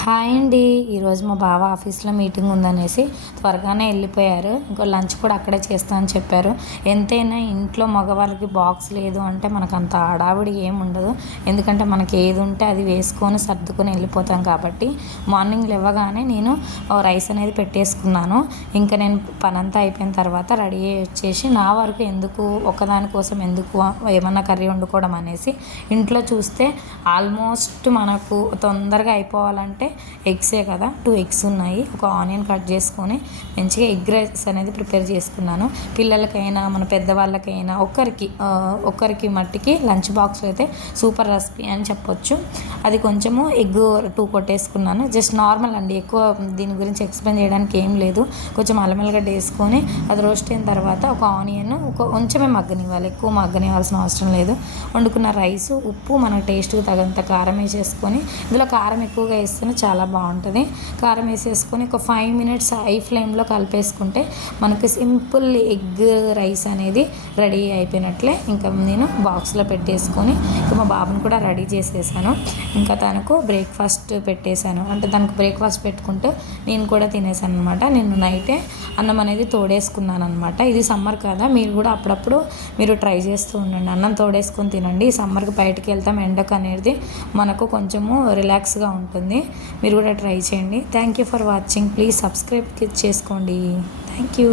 Hi అండి. ఈరోజు మా బావ ఆఫీస్లో మీటింగ్ ఉందనేసి త్వరగానే వెళ్ళిపోయారు. ఇంకో లంచ్ కూడా అక్కడే చేస్తా అని చెప్పారు. ఎంతైనా ఇంట్లో మగవాళ్ళకి బాక్స్ లేదు అంటే మనకు అంత హడావిడి ఏమి ఉండదు. ఎందుకంటే మనకి ఏది ఉంటే అది వేసుకొని సర్దుకొని వెళ్ళిపోతాం కాబట్టి మార్నింగ్ లేవగానే నేను రైస్ అనేది పెట్టేసుకున్నాను. ఇంకా నేను పనంతా అయిపోయిన తర్వాత రెడీ అయ్యి వచ్చేసి నా వరకు ఎందుకు ఒకదానికోసం ఎందుకు ఏమన్నా కర్రీ వండుకోవడం అనేసి ఇంట్లో చూస్తే ఆల్మోస్ట్ మనకు తొందరగా అయిపోవాలంటే ఎగ్సే కదా, 2 ఎగ్స్ ఉన్నాయి. ఒక ఆనియన్ కట్ చేసుకొని మంచిగా ఎగ్ రైస్ అనేది ప్రిపేర్ చేసుకున్నాను. పిల్లలకైనా మన పెద్దవాళ్ళకైనా ఒక్కరికి మట్టికి లంచ్ బాక్స్ అయితే సూపర్ రెసిపీ అని చెప్పొచ్చు. అది కొంచెము ఎగ్ 2 కొట్టేసుకున్నాను. జస్ట్ నార్మల్ అండి, ఎక్కువ దీని గురించి ఎక్స్ప్లెయిన్ చేయడానికి ఏం లేదు. కొంచెం అల్లం ఎల్లిగడ్డ వేసుకొని అది రోస్ట్ అయిన తర్వాత ఒక ఆనియన్ కొంచెమే మగ్గనివ్వాలి, ఎక్కువ మగ్గనివ్వాల్సిన అవసరం లేదు. వండుకున్న రైస్, ఉప్పు, మన టేస్ట్కి తగినంత కారం వేసేసుకొని, ఇందులో కారం ఎక్కువగా వేస్తేనే చాలా బాగుంటుంది. కారం వేసేసుకొని ఒక 5 మినిట్స్ హై ఫ్లేమ్లో కలిపేసుకుంటే మనకి సింపుల్ ఎగ్ రైస్ అనేది రెడీ అయిపోయినట్లే. ఇంకా నేను బాక్స్లో పెట్టేసుకొని ఇంకా మా బాబుని కూడా రెడీ చేసేసాను. ఇంకా తనకు బ్రేక్ఫాస్ట్ పెట్టేశాను. అంటే తనకు బ్రేక్ఫాస్ట్ పెట్టుకుంటూ నేను కూడా తినేసాను అనమాట. నేను నైటే అన్నం అనేది తోడేసుకున్నాను అనమాట. ఇది సమ్మర్ కదా, మీరు కూడా అప్పుడప్పుడు మీరు ట్రై చేస్తూ ఉండండి. అన్నం తోడేసుకొని తినండి. ఈ సమ్మర్కి బయటకు వెళ్తాం, ఎండకు అనేది మనకు కొంచెము రిలాక్స్గా ఉంటుంది. మీరు కూడా ట్రై చేయండి. Thank you for watching. Please subscribe చేసుకోండి. Thank you.